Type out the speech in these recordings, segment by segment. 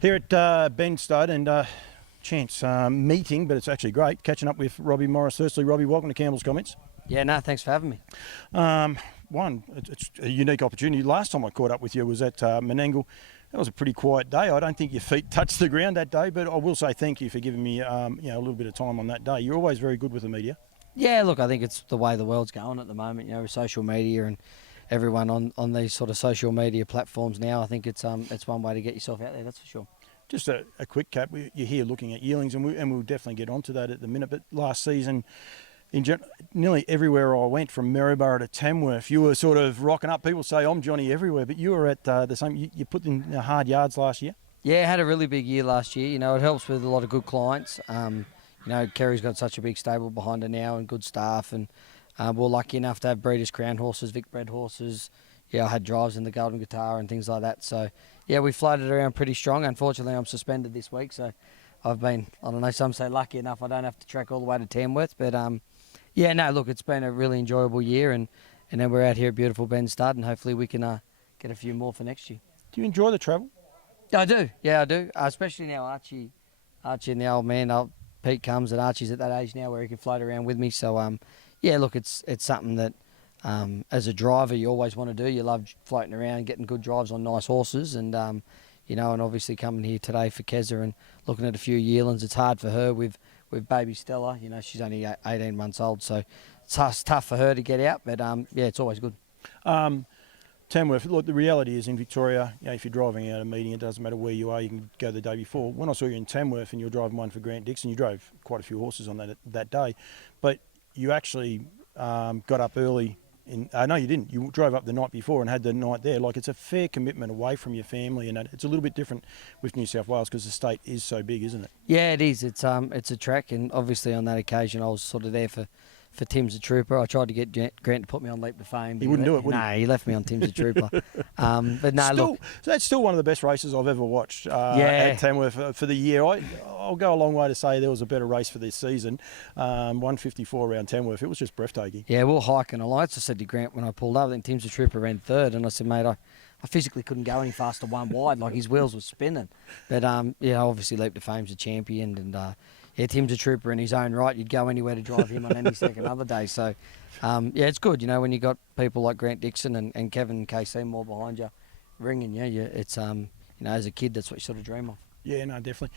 Here at Benstud and chance meeting, but it's actually great, catching up with Robbie Morris. Firstly, Robbie, welcome to Campbell's Comments. Yeah, no, thanks for having me. It's a unique opportunity. Last time I caught up with you was at Menangle. That was a pretty quiet day. I don't think your feet touched the ground that day, but I will say thank you for giving me a little bit of time on that day. You're always very good with the media. Yeah, look, I think it's the way the world's going at the moment, with social media and everyone on these sort of social media platforms now. I think it's one way to get yourself out there, that's for sure. Just a quick cap. You're here looking at yearlings, and we'll definitely get onto that at the minute. But last season, nearly everywhere I went, from Maryborough to Tamworth, you were sort of rocking up. People say I'm Johnny everywhere, but you were at the same. You put in hard yards last year. Yeah, had a really big year last year. It helps with a lot of good clients. Kerry's got such a big stable behind her now and good staff, and we're lucky enough to have Breeders' Crown horses, Vic bred horses. Yeah, I had drives in the Golden Guitar and things like that. So, yeah, we floated around pretty strong. Unfortunately, I'm suspended this week, so I've been, I don't know, some say lucky enough I don't have to trek all the way to Tamworth. But, yeah, no, look, it's been a really enjoyable year, and then we're out here at beautiful Benstud, and hopefully we can get a few more for next year. Do you enjoy the travel? I do, yeah, I do. Especially now Archie and the old man, Pete comes, and Archie's at that age now where he can float around with me. So, yeah, look, it's something that as a driver you always want to do. You love floating around, getting good drives on nice horses, and and obviously coming here today for Keza and looking at a few yearlings. It's hard for her with baby Stella. She's only 18 months old, so it's tough for her to get out. But yeah, it's always good. Tamworth, look, the reality is in Victoria, if you're driving out a meeting, it doesn't matter where you are, you can go the day before. When I saw you in Tamworth and you were driving one for Grant Dixon, you drove quite a few horses on that day, but you actually got up early. No, you didn't. You drove up the night before and had the night there. Like, it's a fair commitment away from your family, and it's a little bit different with New South Wales because the state is so big, isn't it? Yeah, it is. It's a track, and obviously on that occasion I was sort of there for Tim's a Trooper. I tried to get Grant to put me on Leap to Fame. He wouldn't do it, would he? No, he left me on Tim's a Trooper. But no, look. So that's still one of the best races I've ever watched at Tamworth for the year. I'll go a long way to say there was a better race for this season. 154 around Tamworth. It was just breathtaking. Yeah, we were hiking along. I said to Grant when I pulled up, I think Tim's a Trooper ran third, and I said, mate, I physically couldn't go any faster one wide. Like, his wheels were spinning. But, obviously Leap to Fame's a champion, and yeah, Tim's a trooper in his own right. You'd go anywhere to drive him on any second other day. So, yeah, it's good, when you got people like Grant Dixon and Kevin and KC more behind you, ringing you. It's, as a kid, that's what you sort of dream of. Yeah, no, definitely.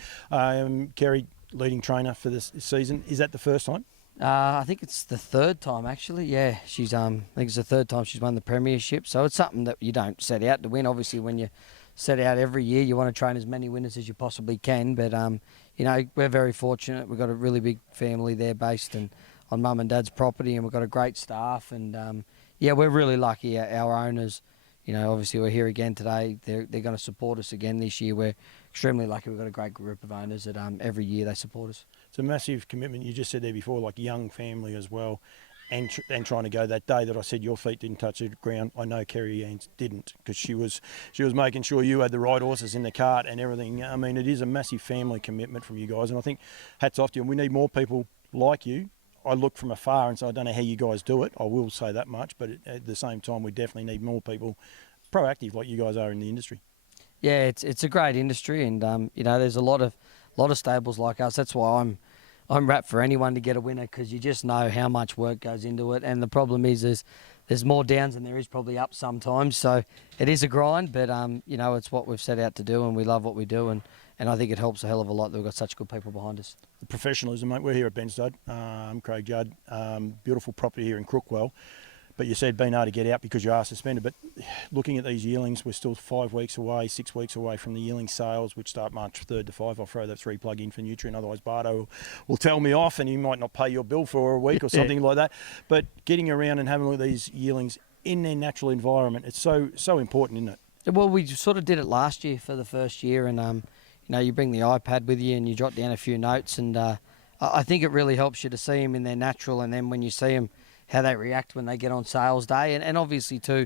Kerry, leading trainer for this season. Is that the first time? I think it's the third time, actually. Yeah, she's. I think it's the third time she's won the premiership. So it's something that you don't set out to win. Obviously, when you set out every year, you want to train as many winners as you possibly can. But we're very fortunate. We've got a really big family there based on Mum and Dad's property, and we've got a great staff. And yeah, we're really lucky. Our owners, obviously we're here again today. They're going to support us again this year. We're extremely lucky. We've got a great group of owners that every year they support us. It's a massive commitment. You just said there before, like young family as well. And trying to go that day that I said your feet didn't touch the ground. I know Kerry Ann's didn't, because she was making sure you had the right horses in the cart and everything. I mean, it is a massive family commitment from you guys, and I think hats off to you. And we need more people like you. I look from afar and say I don't know how you guys do it. I will say that much, but at the same time, we definitely need more people proactive like you guys are in the industry. Yeah, it's a great industry, and there's a lot of stables like us. That's why I'm wrapped for anyone to get a winner, because you just know how much work goes into it. And the problem is there's more downs than there is probably ups sometimes. So it is a grind, but it's what we've set out to do, and we love what we do. And I think it helps a hell of a lot that we've got such good people behind us. The professionalism, mate. We're here at Benstud. Craig Judd, beautiful property here in Crookwell. But you said being able to get out because you are suspended. But looking at these yearlings, we're still 6 weeks away from the yearling sales, which start March 3rd to 5. I'll throw that 3 plug in for Nutrien, otherwise Bardo will tell me off and he might not pay your bill for a week or something like that. But getting around and having a look at these yearlings in their natural environment, it's so important, isn't it? Well, we sort of did it last year for the first year, and you bring the iPad with you and you jot down a few notes, and I think it really helps you to see them in their natural, and then when you see them, how they react when they get on sales day. And obviously too,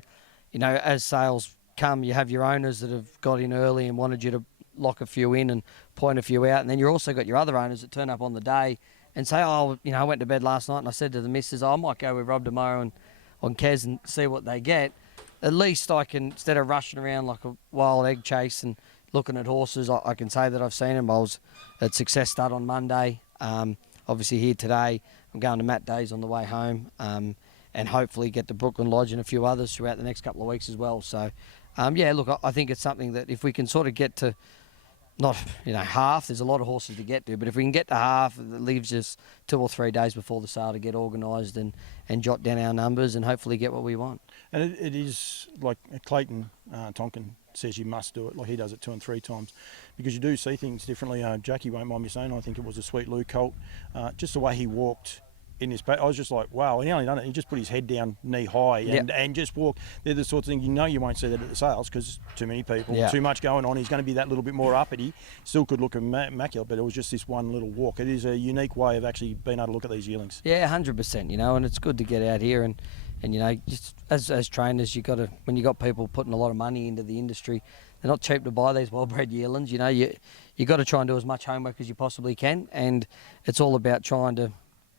as sales come, you have your owners that have got in early and wanted you to lock a few in and point a few out. And then you've also got your other owners that turn up on the day and say, I went to bed last night and I said to the missus, I might go with Rob tomorrow and on Kez and see what they get. At least I can, instead of rushing around like a wild egg chase and looking at horses, I can say that I've seen them. I was at Success Stud on Monday. Obviously here today, I'm going to Matt Day's on the way home, and hopefully get to Brooklyn Lodge and a few others throughout the next couple of weeks as well. So, yeah, look, I think it's something that if we can sort of get to, not, half, there's a lot of horses to get to, but if we can get to half, it leaves us 2 or 3 days before the sale to get organised and jot down our numbers and hopefully get what we want. And it is like Clayton Tonkin says, you must do it. Like he does it 2 and 3 times, because you do see things differently. Jackie won't mind me saying, I think it was a Sweet Lou colt. Just the way he walked in his back, I was just like, wow. And he only done it. He just put his head down knee high and just walked. They're the sorts of things you won't see that at the sales because too many people, too much going on. He's going to be that little bit more uppity. Still could look immaculate, but it was just this one little walk. It is a unique way of actually being able to look at these yearlings. Yeah, 100%. And it's good to get out here and just as trainers, when you got people putting a lot of money into the industry, they're not cheap to buy these well-bred yearlings. You got to try and do as much homework as you possibly can, and it's all about trying to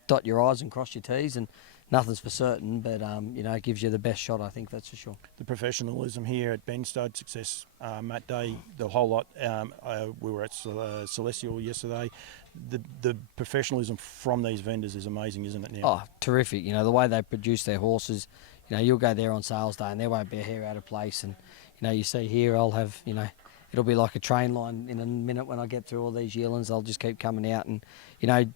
dot your I's and cross your T's, and nothing's for certain, but it gives you the best shot, I think, that's for sure. The professionalism here at Benstud, Success, Matt Day, the whole lot. We were at Celestial yesterday. The professionalism from these vendors is amazing, isn't it now? Oh, terrific. The way they produce their horses, you'll go there on sales day and there won't be a hair out of place, and you see here I'll have, it'll be like a train line in a minute when I get through all these yearlings. They'll just keep coming out, and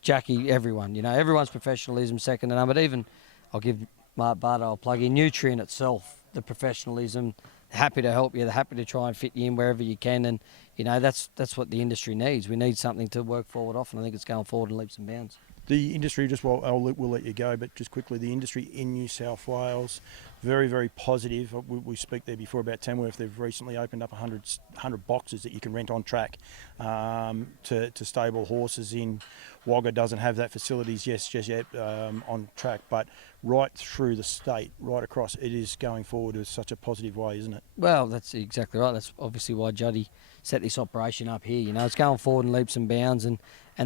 Jackie, everyone, everyone's professionalism second to none. But even I'll give Mark Bardo a plug in. Nutrien itself, the professionalism, happy to help you. They're happy to try and fit you in wherever you can, and that's what the industry needs. We need something to work forward off, and I think it's going forward in leaps and bounds. The industry, we'll let you go, but just quickly, the industry in New South Wales, very, very positive. We speak there before about Tamworth. They've recently opened up 100 boxes that you can rent on track to stable horses in. Wagga doesn't have that facilities just yet on track, but right through the state, right across, it is going forward in such a positive way, isn't it? Well, that's exactly right. That's obviously why Juddy set this operation up here. It's going forward in leaps and bounds, and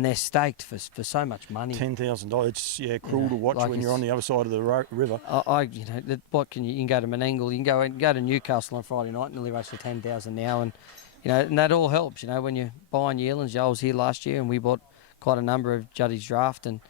they're staked for so much money. $10,000. It's cruel to watch when you're on the other side of the river. What can you can go to Menangle, you can go to Newcastle on Friday night, nearly race for $10,000 now, and that all helps. When you're buying yearlings. I was here last year and we bought quite a number of Juddy's draft, and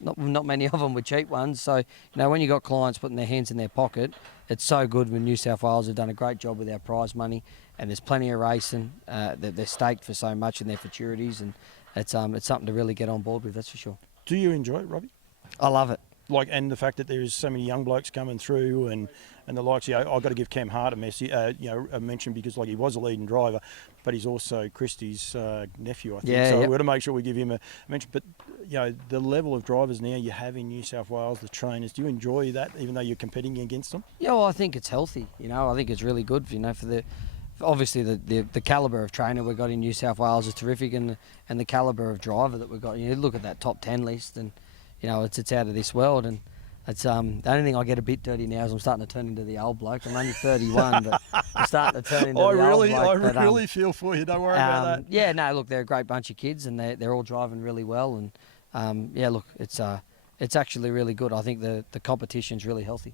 not many of them were cheap ones. So when you got clients putting their hands in their pocket, it's so good when New South Wales have done a great job with our prize money, and there's plenty of racing. They're staked for so much in their futurities, and it's something to really get on board with, that's for sure. Do you enjoy it, Robbie? I love it. And the fact that there is so many young blokes coming through, and the likes. I've got to give Cam Hart a mention, because he was a leading driver, but he's also Christie's nephew, I think. So we've got to make sure we give him a mention. But the level of drivers now you have in New South Wales, the trainers. Do you enjoy that, even though you're competing against them? Yeah, well, I think it's healthy. I think it's really good. For the. Obviously, the calibre of trainer we've got in New South Wales is terrific, and the calibre of driver that we've got. Look at that top 10 list, and it's out of this world. And it's the only thing I get a bit dirty now is I'm starting to turn into the old bloke. I'm only 31, but I'm starting to turn into the old bloke. I really feel for you. Don't worry about that. Yeah, no, look, they're a great bunch of kids, and they're all driving really well. And look, it's actually really good. I think the competition's really healthy.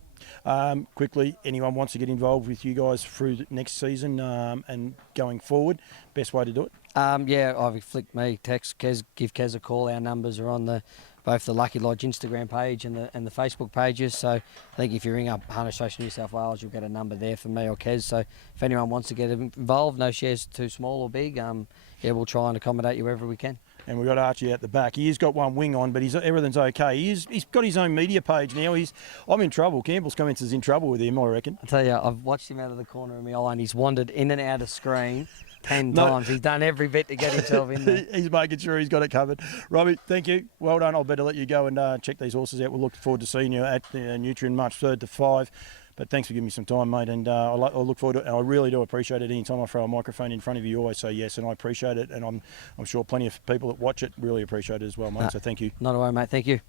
Quickly, anyone wants to get involved with you guys through the next season and going forward, best way to do it? I've flicked me, text Kez, give Kez a call. Our numbers are on both the Lucky Lodge Instagram page and the Facebook pages. So I think if you ring up Harness Racing New South Wales, you'll get a number there for me or Kez. So if anyone wants to get involved, no shares too small or big, we'll try and accommodate you wherever we can. And we've got Archie out the back. He's got one wing on, but everything's okay. He's got his own media page now. I'm in trouble. Campbell's comments is in trouble with him, I reckon. I tell you, I've watched him out of the corner of my eye, and he's wandered in and out of screen 10 times. He's done every bit to get himself in there. He's making sure he's got it covered. Robbie, thank you. Well done. I'll better let you go and check these horses out. We'll look forward to seeing you at Nutrien March 3rd to 5. But thanks for giving me some time, mate, and I'll look forward to it. And I really do appreciate it. Anytime I throw a microphone in front of you, you always say yes, and I appreciate it. And I'm sure plenty of people that watch it really appreciate it as well, mate. So thank you. Not a worry, mate. Thank you.